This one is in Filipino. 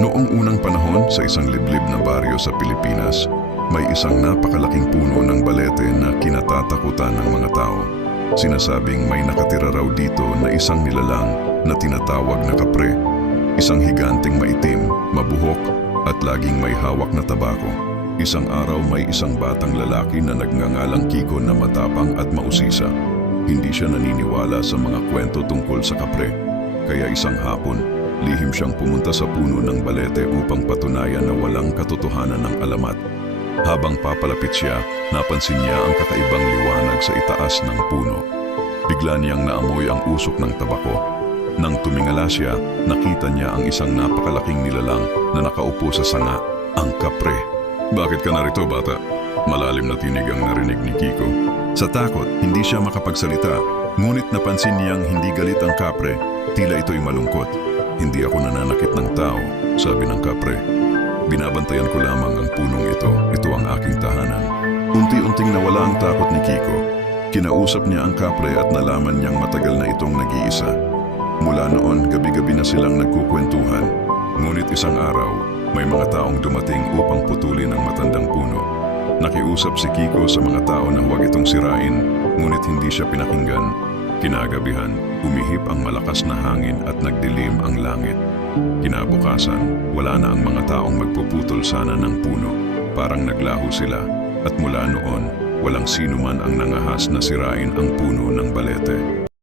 Noong unang panahon sa isang liblib na baryo sa Pilipinas, may isang napakalaking puno ng balete na kinatatakutan ng mga tao. Sinasabing may nakatira raw dito na isang nilalang na tinatawag na kapre. Isang higanting maitim, mabuhok at laging may hawak na tabako. Isang araw may isang batang lalaki na nagngangalang Kiko na matapang at mausisa. Hindi siya naniniwala sa mga kwento tungkol sa kapre. Kaya isang hapon, lihim siyang pumunta sa puno ng balete upang patunayan na walang katotohanan ng alamat. Habang papalapit siya, napansin niya ang kakaibang liwanag sa itaas ng puno. Bigla niyang naamoy ang usok ng tabako. Nang tumingala siya, nakita niya ang isang napakalaking nilalang na nakaupo sa sanga, ang kapre. "Bakit ka narito, bata?" Malalim na tinig ang narinig ni Kiko. Sa takot, hindi siya makapagsalita, ngunit napansin niyang hindi galit ang kapre, tila ito'y malungkot. "Hindi ako nananakit ng tao," sabi ng kapre. "Binabantayan ko lamang ang punong ito. Ito ang aking tahanan." Unti-unting nawala ang takot ni Kiko. Kinausap niya ang kapre at nalaman niyang matagal na itong nag-iisa. Mula noon, gabi-gabi na silang nagkukwentuhan. Ngunit isang araw, may mga taong dumating upang putulin ang matandang puno. Nakiusap si Kiko sa mga tao na huwag itong sirain, ngunit hindi siya pinakinggan. Kinagabihan, umihip ang malakas na hangin at nagdilim ang langit. Kinabukasan, wala na ang mga taong magpuputol sana ng puno. Parang naglaho sila, at mula noon, walang sino man ang nangahas na sirain ang puno ng balete.